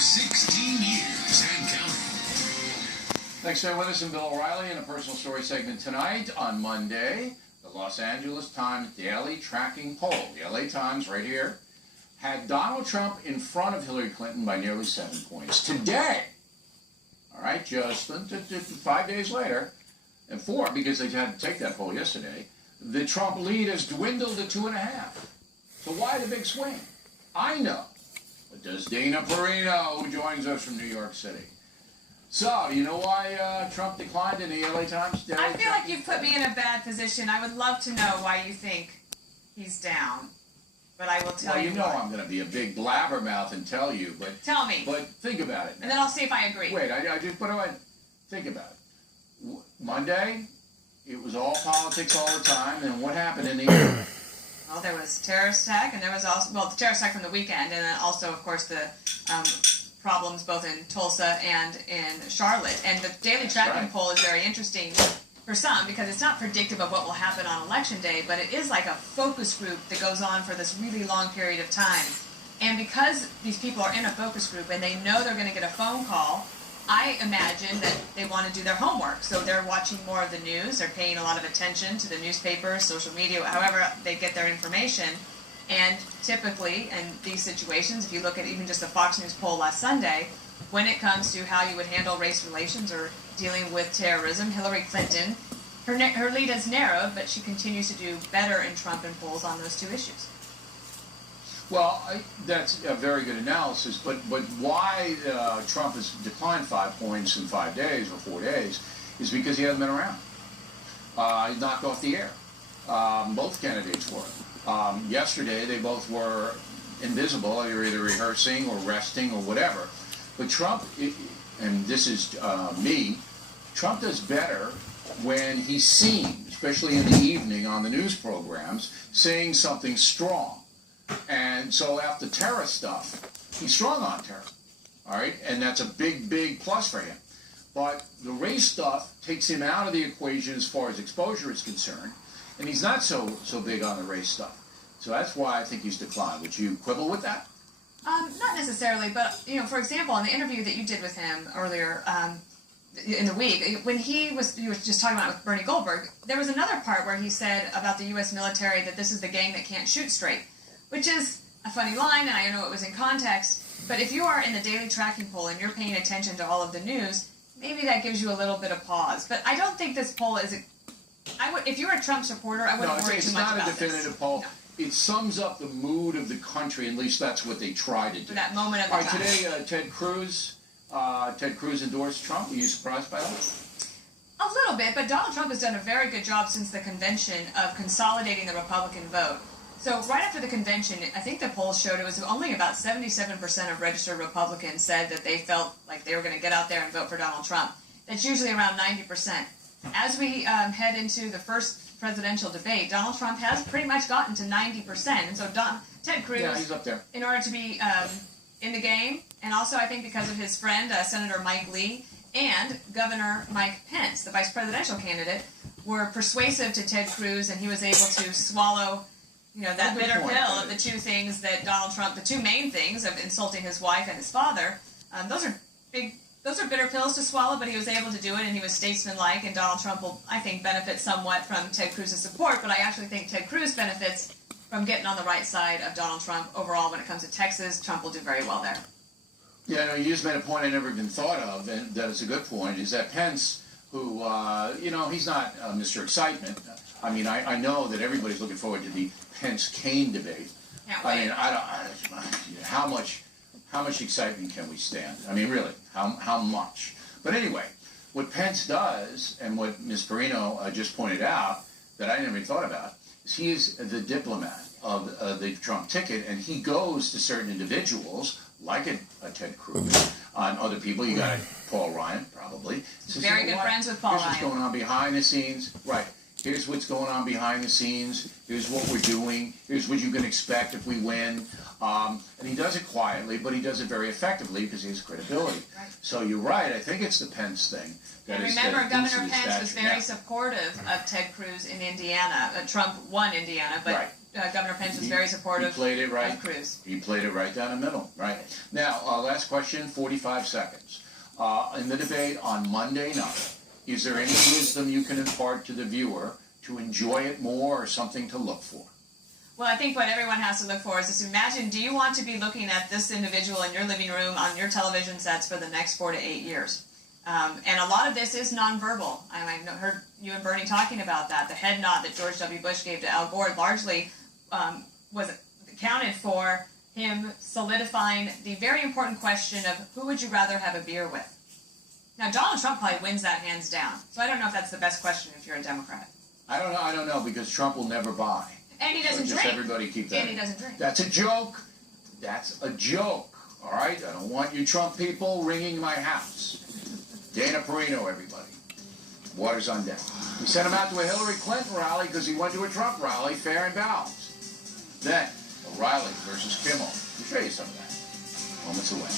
16 years and counting. Thanks for staying with us. I'm Bill O'Reilly in a personal story segment tonight. On Monday, the Los Angeles Times daily tracking poll, the LA Times right here, had Donald Trump in front of Hillary Clinton by nearly 7 points. Today, all right, just 5 days later, and 4 because they had to take that poll yesterday, the Trump lead has dwindled to 2.5. So why the big swing? I know. But does Dana Perino, who joins us from New York City? So, you know why Trump declined in the LA Times? I feel like you've put me in a bad position. I would love to know why you think he's down. But I will tell you. Well, you know I'm going to be a big blabbermouth and tell you, but... Tell me. But think about it now. And then I'll see if I agree. Wait, think about it. Monday, it was all politics all the time, and what happened in the end? Well, there was terrorist attack, and there was also, well, the terrorist attack from the weekend, and then also, of course, the problems both in Tulsa and in Charlotte. And the daily tracking poll is very interesting for some because it's not predictive of what will happen on Election Day, but it is like a focus group that goes on for this really long period of time. And because these people are in a focus group and they know they're going to get a phone call, I imagine that they want to do their homework. So they're watching more of the news, they're paying a lot of attention to the newspapers, social media, however they get their information. And typically, in these situations, if you look at even just the Fox News poll last Sunday, when it comes to how you would handle race relations or dealing with terrorism, Hillary Clinton, her lead has narrowed, but she continues to do better in Trump and polls on those two issues. Well, that's a very good analysis, but why Trump has declined 5 points in 5 days or 4 days is because he hasn't been around. He knocked off the air. Both candidates were. Yesterday, they both were invisible. They were either rehearsing or resting or whatever. But Trump, and this is me, Trump does better when he's seen, especially in the evening on the news programs, saying something strong. And so after terror stuff, he's strong on terror, all right? And that's a big, big plus for him. But the race stuff takes him out of the equation as far as exposure is concerned, and he's not so big on the race stuff. So that's why I think he's declined. Would you quibble with that? Not necessarily, but, you know, for example, in the interview that you did with him earlier in the week, when you were just talking about it with Bernie Goldberg, there was another part where he said about the U.S. military that this is the gang that can't shoot straight, which is a funny line, and I know it was in context, but if you are in the daily tracking poll and you're paying attention to all of the news, maybe that gives you a little bit of pause. But I don't think this poll is... if you're a Trump supporter, I wouldn't worry too much about this. It's not a definitive poll. No. It sums up the mood of the country, at least that's what they try to do. For that moment of the time. All right, today, Ted Cruz endorsed Trump. Were you surprised by that? A little bit, but Donald Trump has done a very good job since the convention of consolidating the Republican vote. So right after the convention, I think the polls showed it was only about 77% of registered Republicans said that they felt like they were going to get out there and vote for Donald Trump. That's usually around 90%. As we head into the first presidential debate, Donald Trump has pretty much gotten to 90%. And so Ted Cruz, he's up there. In order to be in the game, and also I think because of his friend, Senator Mike Lee, and Governor Mike Pence, the vice presidential candidate, were persuasive to Ted Cruz, and he was able to swallow, you know, that bitter pill of the two things that Donald Trump, the two main things of insulting his wife and his father. Those are bitter pills to swallow, but he was able to do it, and he was statesmanlike, and Donald Trump will, I think, benefit somewhat from Ted Cruz's support, but I actually think Ted Cruz benefits from getting on the right side of Donald Trump overall when it comes to Texas. Trump will do very well there. Yeah, no, you just made a point I never even thought of, and that is a good point, is that Pence, who, you know, he's not Mr. Excitement. I mean, I know that everybody's looking forward to the Pence-Kane debate. Can't wait. I mean, how much excitement can we stand? I mean, really, how much? But anyway, what Pence does, and what Ms. Perino just pointed out, that I never even thought about, is he is the diplomat of the Trump ticket, and he goes to certain individuals, like a Ted Cruz, and other people. You got Paul Ryan, probably. Says, very good friends with Paul Ryan. Here's what's going on behind the scenes. Right. Here's what's going on behind the scenes. Here's what we're doing. Here's what you can expect if we win. And he does it quietly, but he does it very effectively because he has credibility. Right. So you're right. I think it's the Pence thing. And remember, Governor Pence was very supportive of Ted Cruz in Indiana. Trump won Indiana, but Governor Pence was very supportive He played it right. of Cruz. He played it right down the middle, right? Now, last question, 45 seconds. In the debate on Monday night, is there any wisdom you can impart to the viewer to enjoy it more or something to look for? Well, I think what everyone has to look for is just imagine, do you want to be looking at this individual in your living room on your television sets for the next 4 to 8 years? And a lot of this is nonverbal. I heard you and Bernie talking about that. The head nod that George W. Bush gave to Al Gore largely was accounted for him solidifying the very important question of who would you rather have a beer with? Now, Donald Trump probably wins that hands down. So I don't know if that's the best question if you're a Democrat. I don't know, because Trump will never buy. And he doesn't drink. Just everybody keep that. And he doesn't drink. That's a joke. That's a joke. All right? I don't want you Trump people ringing my house. Dana Perino, everybody. Water's on deck. We sent him out to a Hillary Clinton rally because he went to a Trump rally, fair and balanced. Then, O'Reilly versus Kimmel. We'll show you some of that. Moments away.